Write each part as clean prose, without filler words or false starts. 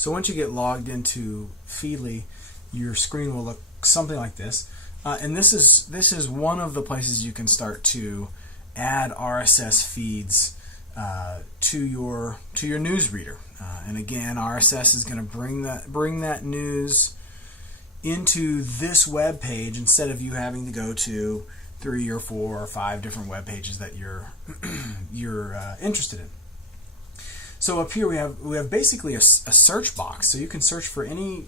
So once you get logged into Feedly, your screen will look something like this. And this is one of the places you can start to add RSS feeds to your news reader. And again, RSS is going to bring that news into this web page instead of you having to go to 3 or 4 or 5 different web pages that you're interested in. So up here we have basically a search box, so you can search for any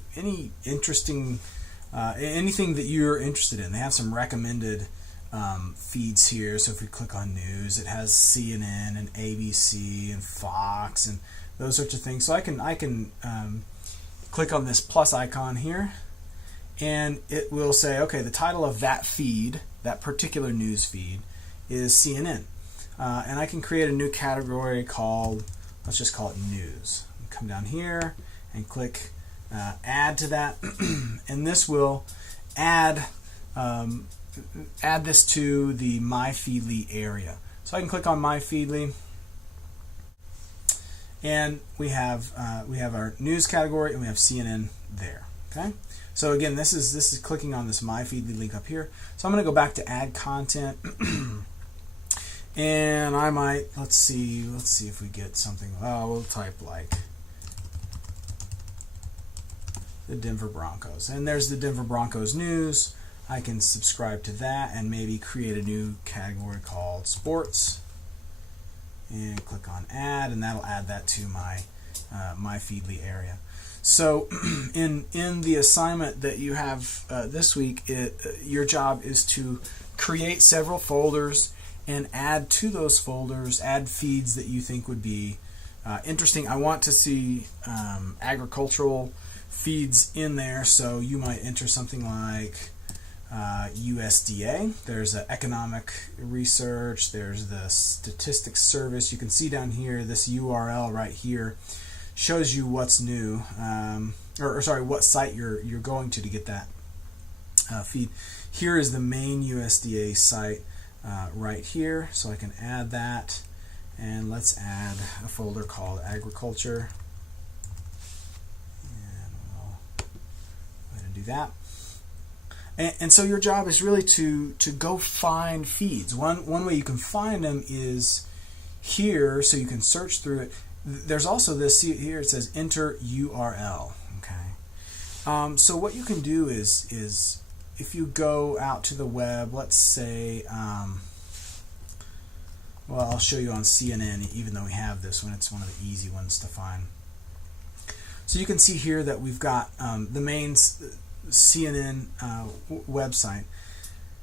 interesting anything that you're interested in. They have some recommended feeds here. So if we click on news, it has CNN and ABC and Fox and those sorts of things. So I can click on this plus icon here, and it will say, okay, the title of that feed, that particular news feed, is CNN, and I can create a new category called, let's just call it news. Come down here and click add to that, and this will add this to the My Feedly area. So I can click on My Feedly, and we have our news category, and we have CNN there. Okay. So again, this is clicking on this My Feedly link up here. So I'm going to go back to add content, and I might let's see if we get something. Oh, we'll type like the Denver Broncos, and there's the Denver Broncos news. I can subscribe to that and maybe create a new category called sports, and click on add, and that'll add that to my My Feedly area. So in the assignment that you have this week, your job is to create several folders and add to those folders, add feeds that you think would be interesting. I want to see agricultural feeds in there, so you might enter something like USDA. There's economic research, there's the statistics service. You can see down here, this URL right here shows you what's new, what site you're going to get that feed. Here is the main USDA site right here, so I can add that, and let's add a folder called agriculture, and we'll go ahead and do that. And so your job is really to go find feeds. One way you can find them is here, so you can search through it. There's also this, see here, it says enter URL. Okay. So what you can do is if you go out to the web, let's say, well, I'll show you on CNN, even though we have this one. It's one of the easy ones to find. So you can see here that we've got the main CNN website.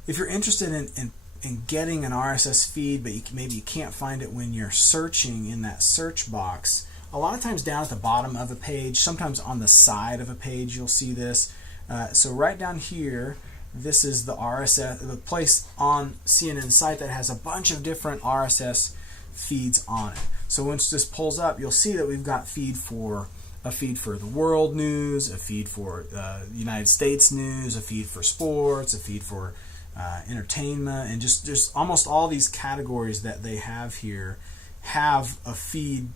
If you're interested in getting an RSS feed, but maybe you can't find it when you're searching in that search box, a lot of times down at the bottom of a page, sometimes on the side of a page, you'll see this. So right down here, this is the RSS, the place on CNN site that has a bunch of different RSS feeds on it. So once this pulls up, you'll see that we've got a feed for the world news, a feed for United States news, a feed for sports, a feed for entertainment, and just almost all these categories that they have here have a feed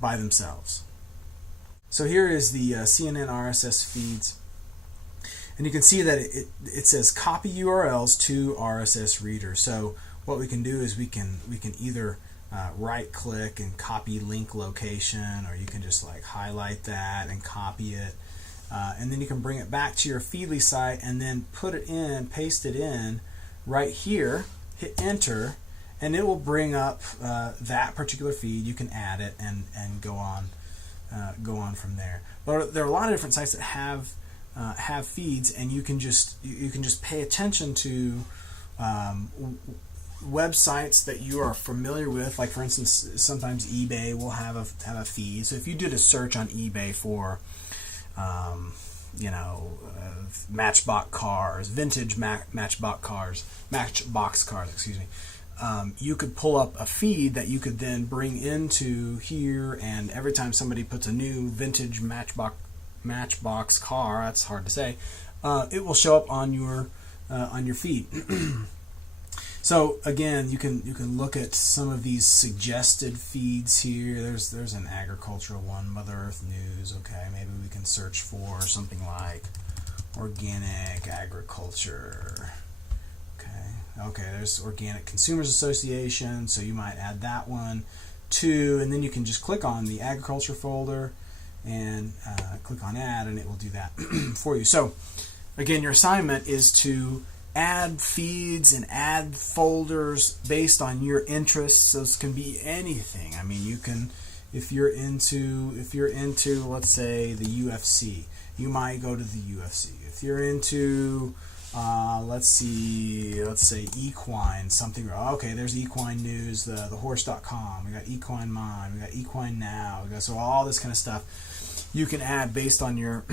by themselves. So here is the CNN RSS feeds, and you can see that it says copy URLs to RSS reader. So what we can do is we can either right click and copy link location, or you can just like highlight that and copy it, and then you can bring it back to your Feedly site and then put it in, paste it in right here, hit enter, and it will bring up that particular feed. You can add it and go on from there. But there are a lot of different sites that have feeds, and you can just pay attention to websites that you are familiar with. Like for instance, sometimes eBay will have a feed. So if you did a search on eBay for Matchbox cars, vintage Matchbox cars, excuse me, you could pull up a feed that you could then bring into here, and every time somebody puts a new vintage Matchbox car, that's hard to say, it will show up on your feed. So again, you can look at some of these suggested feeds here. There's an agricultural one, Mother Earth News. Okay, maybe we can search for something like organic agriculture. Okay, there's Organic Consumers Association, so you might add that one too, and then you can just click on the agriculture folder and click on add, and it will do that for you. So again, your assignment is to add feeds and add folders based on your interests. Those can be anything. I mean, you can, if you're into let's say the UFC, you might go to the UFC. If you're into let's say equine, something. Okay, there's equine news, the horse.com. We got Equine Mind, we got Equine Now. So all this kind of stuff you can add based on your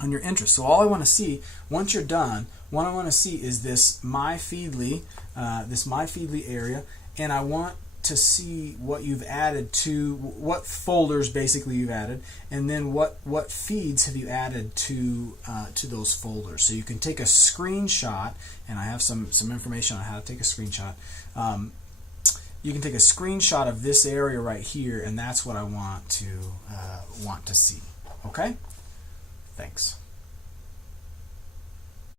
on your interest. So all I want to see once you're done, what I want to see is this My Feedly area, and I want to see what you've added to, what folders basically you've added, and then what feeds have you added to those folders. So you can take a screenshot, and I have some information on how to take a screenshot. You can take a screenshot of this area right here, and that's what I want to see. Okay? Thanks.